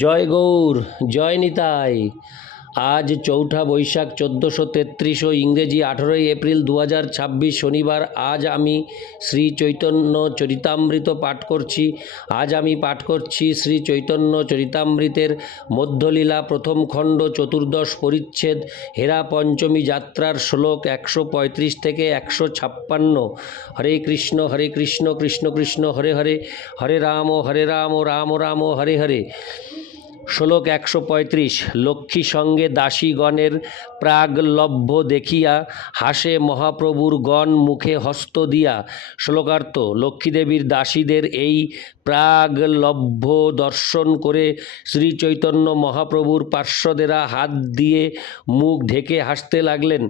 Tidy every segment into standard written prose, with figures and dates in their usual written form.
জয় গৌর, জয় নিতাই। আজ চৌঠা বৈশাখ 1433 ও ইংরেজি 18 এপ্রিল 2026 শনিবার। আজ আমি শ্রী চৈতন্য চরিতামৃত পাঠ করছি। আমি পাঠ করছি শ্রী চৈতন্য চরিতামৃতের মধ্যলীলা প্রথম খণ্ড চতুর্দশ পরিচ্ছেদ হেরা পঞ্চমী যাত্রার শ্লোক 135 থেকে 156। হরে কৃষ্ণ কৃষ্ণ কৃষ্ণ হরে হরে, হরে রাম রাম রাম হরে হরে। শ্লোক 135। লক্ষ্মী সঙ্গে দাসীগণের প্রাগলভ্য দেখিয়া হাসে মহাপ্রভুর গণ মুখে হস্ত দিয়া। শ্লোকার্থ: লক্ষ্মীদেবীর দাসীদের এই প্রাগলভ্য দর্শন করে শ্রী চৈতন্য মহাপ্রভুর পার্শ্বদেরা হাত দিয়ে মুখ ঢেকে হাসতে লাগলেন।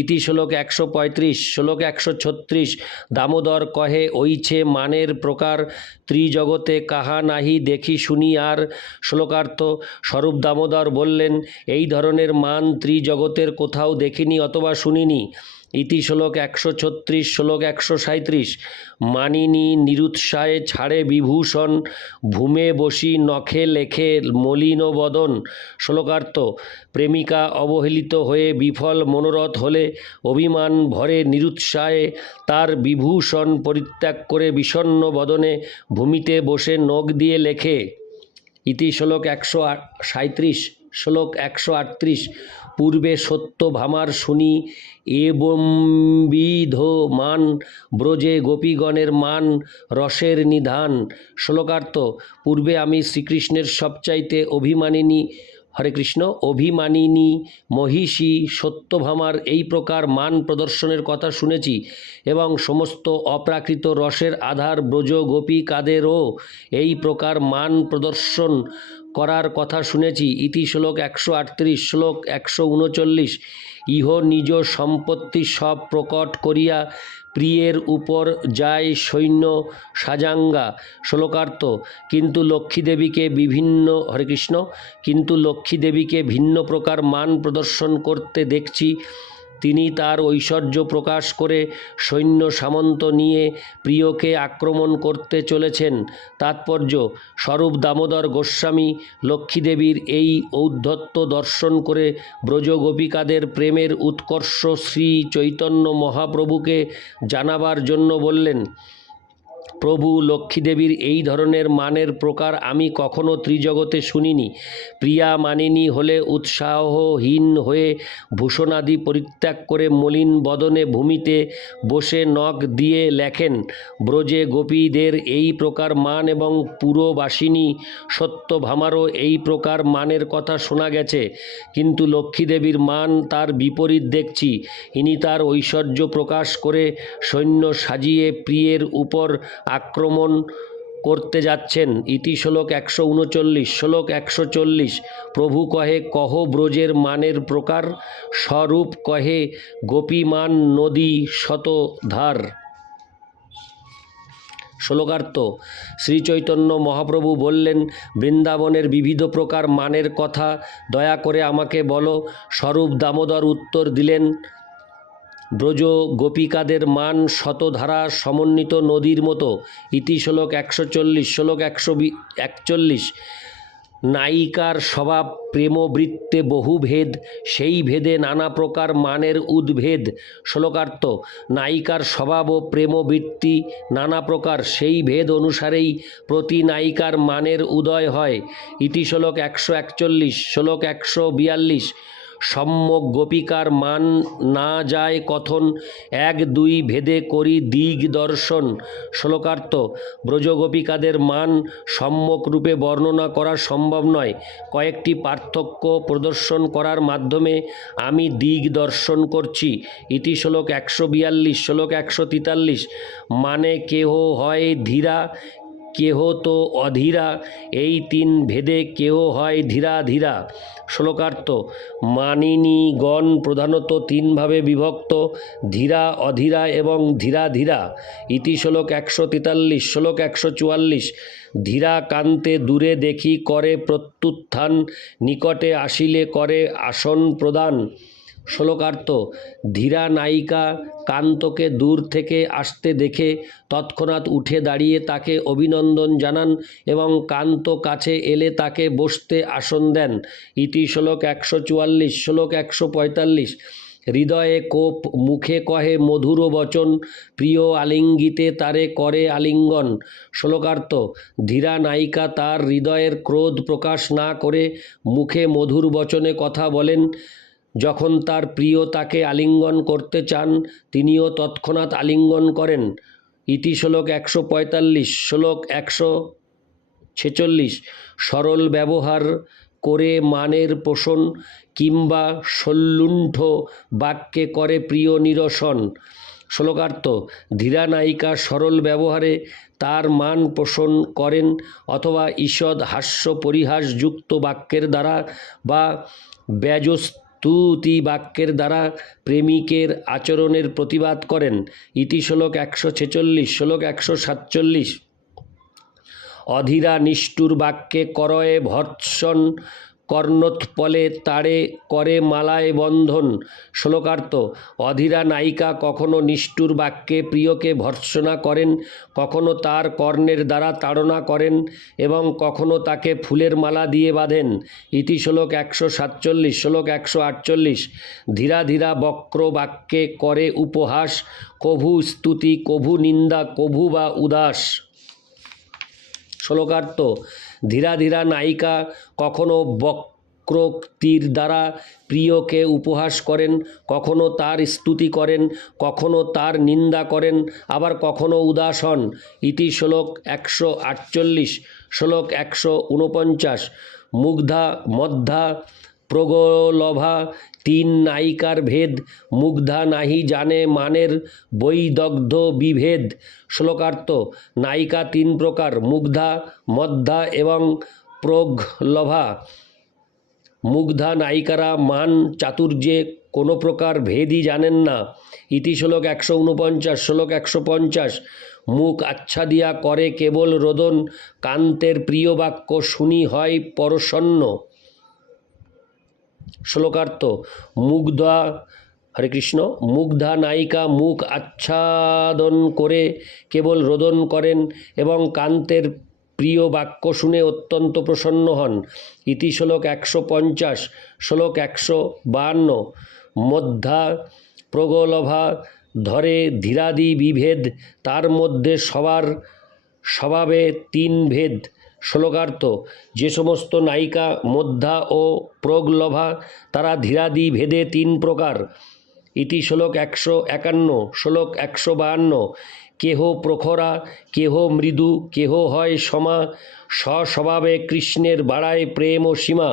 ইতি শ্লোক 135। শ্লোক 136। দামোদর কহে ওইছে মানের প্রকার, ত্রিজগতে কাহা নাহি দেখি শুনি আর। শ্লোকার্থ: স্বরূপ দামোদর বললেন, এই ধরনের মান ত্রিজগতের কোথাও দেখিনি অথবা শুনিনি। ইতি শ্লোক 136। শ্লোক 137। মানিনী নিরুৎসাহে ছাড়ে বিভূষণ, ভূমে বসি নখে লেখে মলিন বদন। শ্লোকার্থ: প্রেমিকা অবহেলিত হয়ে বিফল মনোরথ হলে অভিমান ভরে নিরুৎসাহে তার বিভূষণ পরিত্যাগ করে বিষণ্ণ বদনে ভূমিতে বসে নখ দিয়ে লেখে। ইতি শ্লোক 137। শ্লোক 138। পূর্বে সত্যভামার শুনি এবম্বিধ মান, ব্রজে গোপীগণের মান রসের নিধান। শ্লোকার্থ: পূর্বে আমি শ্রীকৃষ্ণের সবচাইতে অভিমানিনী অভিমানিনী মহিষী সত্যভামার এই প্রকার মান প্রদর্শনের কথা শুনেছি এবং সমস্ত অপ্রাকৃত রসের আধার ব্রজ গোপী কাদেরও এই প্রকার মান প্রদর্শন করার কথা শুনেছি। ইতি শ্লোক 138। শ্লোক 139। ইহ নিজ সম্পত্তি সব প্রকট করিয়া প্রিয়ের উপর যায় সৈন্য সাজাঙ্গা। শ্লোকার্থ: কিন্তু লক্ষ্মীদেবীকে ভিন্ন প্রকার মান প্রদর্শন করতে দেখছি। তিনি তার ঐশ্বর্য প্রকাশ করে সৈন্য সামন্ত নিয়ে প্রিয়কে আক্রমণ করতে চলেছেন। তাৎপর্য: স্বরূপ দামোদর গোস্বামী লক্ষ্মীদেবীর এই ঔদ্ধত্য দর্শন করে ব্রজগোপিকাদের প্রেমের উৎকর্ষ শ্রী চৈতন্য মহাপ্রভুকে জানাবার জন্য বললেন। প্রভু, লক্ষ্মীদেবীর এই ধরনের মানের প্রকার আমি কখনো ত্রিজগতে শুনিনি। প্রিয়া মানিনী হলে উৎসাহহীন হয়ে ভূষণাদি পরিত্যাগ করে মলিন বদনে ভূমিতে বসে নখ দিয়ে লেখেন। ব্রজে গোপীদের এই প্রকার মান এবং পুরবাসিনী সত্যভামারও এই প্রকার মানের কথা শোনা গেছে, কিন্তু লক্ষ্মীদেবীর মান তার বিপরীত দেখছি। ইনি তার ঐশ্বর্য প্রকাশ করে সৈন্য সাজিয়ে প্রিয়ের উপর আক্রমণ করতে যাচ্ছেন। ইতি শ্লোক 139। শ্লোক 140। প্রভু কহে কহ ব্রজের মানের প্রকার, স্বরূপ কহে গোপীমান নদী শতধার। শ্লোকার্থ: শ্রীচৈতন্য মহাপ্রভু বললেন, বৃন্দাবনের বিবিধ প্রকার মানের কথা দয়া করে আমাকে বলো। স্বরূপ দামোদর উত্তর দিলেন, ব্রজ গোপিকাদের মান শতধারা সমন্বিত নদীর মতো। ইতি শ্লোক 140। শ্লোক 141। নায়িকার স্বভাব প্রেমবৃত্তে বহুভেদ, সেই ভেদে নানা প্রকার মানের উদ্ভেদ। শ্লোকার্থ: নায়িকার স্বভাব ও প্রেমবৃত্তি নানা প্রকার, সেই ভেদ অনুসারেই প্রতি নায়িকার মানের উদয় হয়। ইতি শ্লোক 141। শ্লোক 142। সম্যক গোপিকার মান না যায় কথন, এক দুই ভেদে করি দিগ দর্শন। শ্লোকার্থ: ব্রজগোপিকাদের মান সম্যক রূপে বর্ণনা করা সম্ভব নয়। কয়েকটি পার্থক্য প্রদর্শন করার মাধ্যমে আমি দিগ দর্শন করছি। ইতি শ্লোক 142। শ্লোক 143। মানে কেহ হয় ধীরা, কেহ তো অধীরা, এই তিন ভেদে কেহ হয় ধীরা ধীরা। শ্লোকার্থ: মানিনীগণ প্রধানত তিনভাবে বিভক্ত, ধীরা, অধীরা এবং ধীরা ধীরা। ইতি শ্লোক 143। শ্লোক 144। ধীরা কান্তে দূরে দেখি করে প্রত্যুত্থান, নিকটে আসিলে করে আসন প্রদান। শ্লোকার্থ ধীরা নায়িকা কান্তকে দূর থেকে আসতে দেখে তৎক্ষণাৎ উঠে দাঁড়িয়ে তাকে অভিনন্দন জানান এবং কান্ত কাছে এলে তাকে বসতে আসন দেন। ইতি শ্লোক 144। শ্লোক 145। হৃদয়ে কোপ মুখে কহে মধুর বচন, প্রিয় আলিঙ্গিতে তারে করে আলিঙ্গন। শ্লোকার্থ ধীরা নায়িকা তার হৃদয়ের ক্রোধ প্রকাশ না করে মুখে মধুর বচনে কথা বলেন। যখন তার প্রিয় তাকে আলিঙ্গন করতে চান তিনিও তৎক্ষণাৎ আলিঙ্গন করেন। ইতি শ্লোক 145। শ্লোক 146। সরল ব্যবহার করে মানের পোষণ কিংবা সল্লুণ্ঠ বাক্যে করে প্রিয় নিরসন। শ্লোকার্থ ধীরা নায়িকা সরল ব্যবহারে তার মান পোষণ করেন অথবা ঈষৎ হাস্য পরিহাসযুক্ত বাক্যের দ্বারা বা ব্যজস্তুতি বাক্যের দ্বারা প্রেমিকের আচরণের প্রতিবাদ করেন। ইতি শ্লোক 146। শ্লোক 147। অধীরা নিষ্ঠুর বাক্যে করয়ে ভর্ৎসন, কর্ণোৎপলে তাড়ে করে মালায় বন্ধন। শ্লোকার্থ অধীরা নায়িকা কখনো নিষ্ঠুর বাক্যে প্রিয়কে ভর্ৎসনা করেন, কখনো তার কর্ণের দ্বারা তাড়না করেন এবং কখনো তাকে ফুলের মালা দিয়ে বাঁধেন। ইতি শ্লোক 147। শ্লোক 148। ধীরা ধীরা বক্র বাক্যে করে উপহাস, কভু স্তুতি কভু নিন্দা কভু বা উদাস। শ্লোকার্থ ধীরা ধীরা নায়িকা কখনো বক্রোক্তির দ্বারা প্রিয়কে উপহাস করেন, কখনো তার স্তুতি করেন, কখনো তার নিন্দা করেন, আবার কখনো উদাস হন। ইতি শ্লোক 148। শ্লোক 149। মুগ্ধা মধ্যা প্রগলভা তিন নায়িকার ভেদ, মুগ্ধা নাহি জানে মানের বৈদগ্ধ বিভেদ। শ্লোকার্থ নায়িকা তিন প্রকার, মুগ্ধা, মধ্যা এবং প্রগলভা। মুগ্ধা নায়িকারা মান চাতুর্যে কোনো প্রকার ভেদই জানেন না। ইতি শ্লোক 149। শ্লোক 150। মুখ আচ্ছাদিয়া করে কেবল রোদন, কান্তের প্রিয় বাক্য শুনি হয় পরশন্ন। শ্লোকার্থ মুগ্ধা হরে কৃষ্ণ মুগ্ধা নায়িকা মুখ আচ্ছাদন করে কেবল রোদন করেন এবং কান্তের প্রিয় বাক্য শুনে অত্যন্ত প্রসন্ন হন। ইতি শ্লোক 150। শ্লোক 152। মধ্যা প্রগলভা ধরে ধীরাদি বিভেদ, তার মধ্যে সবার স্বভাবে তিন ভেদ। শ্লোকার্থ যে সমস্ত নায়িকা মধ্যা ও প্রগলভা তারা ধীরাদি ভেদে তিন প্রকার। ইতি শ্লোক 151। শ্লোক 152। কেহ প্রখরা কেহ মৃদু কেহ হয় সমা, স্বস্বভাবে কৃষ্ণের বাড়ায় প্রেম ও সীমা।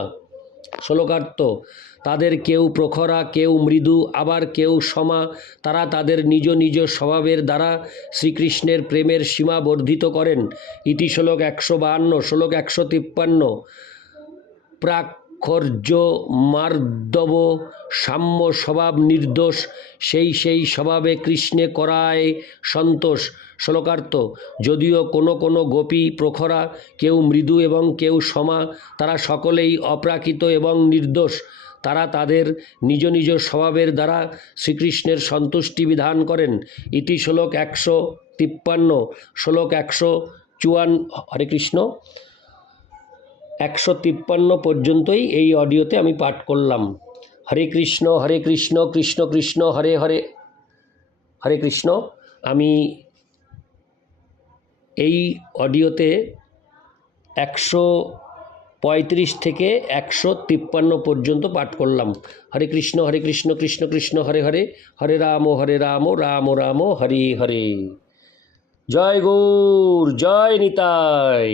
শ্লোকার্থ তাদের কেউ প্রখরা কেউ মৃদু আবার কেউ সমা, তারা তাদের নিজ নিজ স্বভাবের দ্বারা শ্রীকৃষ্ণের প্রেমের সীমা বর্ধিত করেন। ইতি শ্লোক 152। শ্লোক 153। প্রাক্ষর্য মার্দব সাম্য স্বভাব নির্দোষ, সেই সেই স্বভাবে কৃষ্ণে করায় সন্তোষ। শ্লোকার্থ যদিও কোনো কোনো গোপী প্রখরা, কেউ মৃদু এবং কেউ সমা, তারা সকলেই অপ্রাকৃত এবং নির্দোষ। তারা তাদের নিজ নিজ স্বভাবের দ্বারা শ্রীকৃষ্ণের সন্তুষ্টি বিধান করেন। ইতি শ্লোক 153। শ্লোক 154। হরে কৃষ্ণ 153 পর্যন্তই এই অডিওতে আমি পাঠ করলাম। হরে কৃষ্ণ কৃষ্ণ কৃষ্ণ হরে হরে হরে কৃষ্ণ। আমি এই অডিওতে 135 থেকে 153 পর্যন্ত পাঠ করলাম। হরে কৃষ্ণ কৃষ্ণ কৃষ্ণ হরে হরে, হরে রাম রাম রাম হরে হরে। জয় গৌর, জয় নিতাই।